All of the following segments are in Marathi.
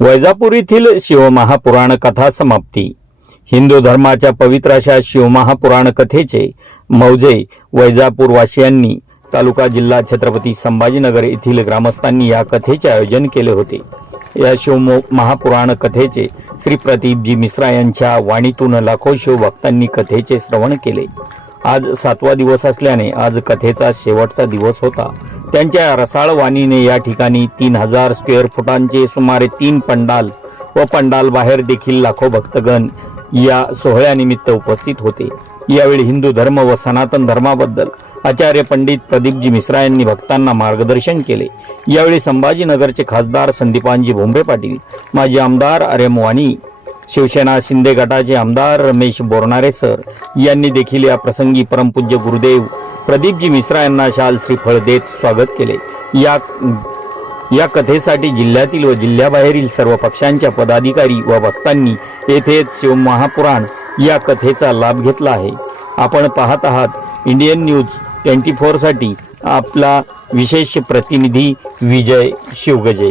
वैजापूर येथील शिवमहापुराण कथा समाप्ती. हिंदू धर्माच्या पवित्र अशा शिवमहापुराण कथेचे मौजे वैजापूरवासियांनी तालुका जिल्हा छत्रपती संभाजीनगर येथील ग्रामस्थांनी या कथेचे आयोजन केले होते. या शिव महापुराण कथेचे श्री प्रदीपजी मिश्रा यांच्या वाणीतून लाखो शिवभक्तांनी कथेचे श्रवण केले. आज सातवा दिवस असल्याने आज कथेचा शेवटचा दिवस होता. त्यांच्या रसाळ वाणीने या ठिकाणी तीन हजार स्क्वेअर फुटांचे सुमारे तीन पंडाल व पंडाल बाहेर देखील लाखो भक्तगण या सोहळ्यानिमित्त उपस्थित होते. यावेळी हिंदू धर्म व सनातन धर्माबद्दल आचार्य पंडित प्रदीपजी मिश्रा यांनी भक्तांना मार्गदर्शन केले. यावेळी संभाजीनगरचे खासदार संदीपानजी भोंबे पाटील माजी आमदार अरेमवाणी शिवसेना शिंदे गटाचे आमदार रमेश बोरणारे सर यांनी देखील या प्रसंगी परमपूज्य गुरुदेव प्रदीपजी मिश्रा यांना शाल श्रीफळ देत स्वागत केले. या या कथेसाठी जिल्ह्यातील व जिल्ह्याबाहेरील सर्व पक्षांच्या पदाधिकारी व भक्तांनी येथेच शिवमहापुराण या कथेचा लाभ घेतला आहे. आपण पाहत आहात इंडियन न्यूज ट्वेंटी फोरसाठी आपला विशेष प्रतिनिधी विजय शिवगजे.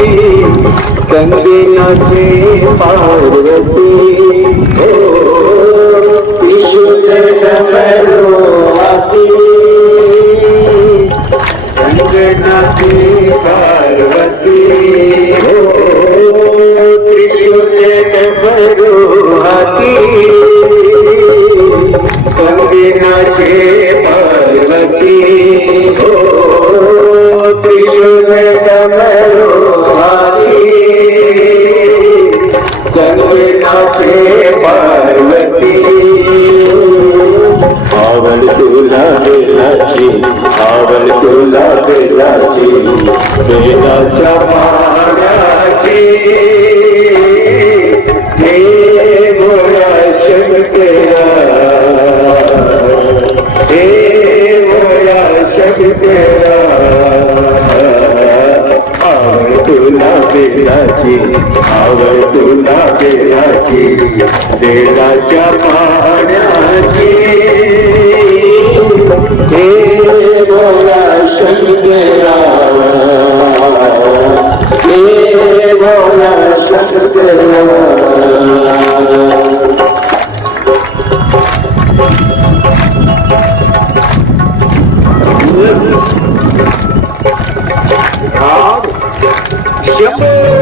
हसी गंगे नाचे पार्वती पार्वती। आवल तुला बेलाची आवड तुला बेलाची बेलाच्या पाण्याची. Yep.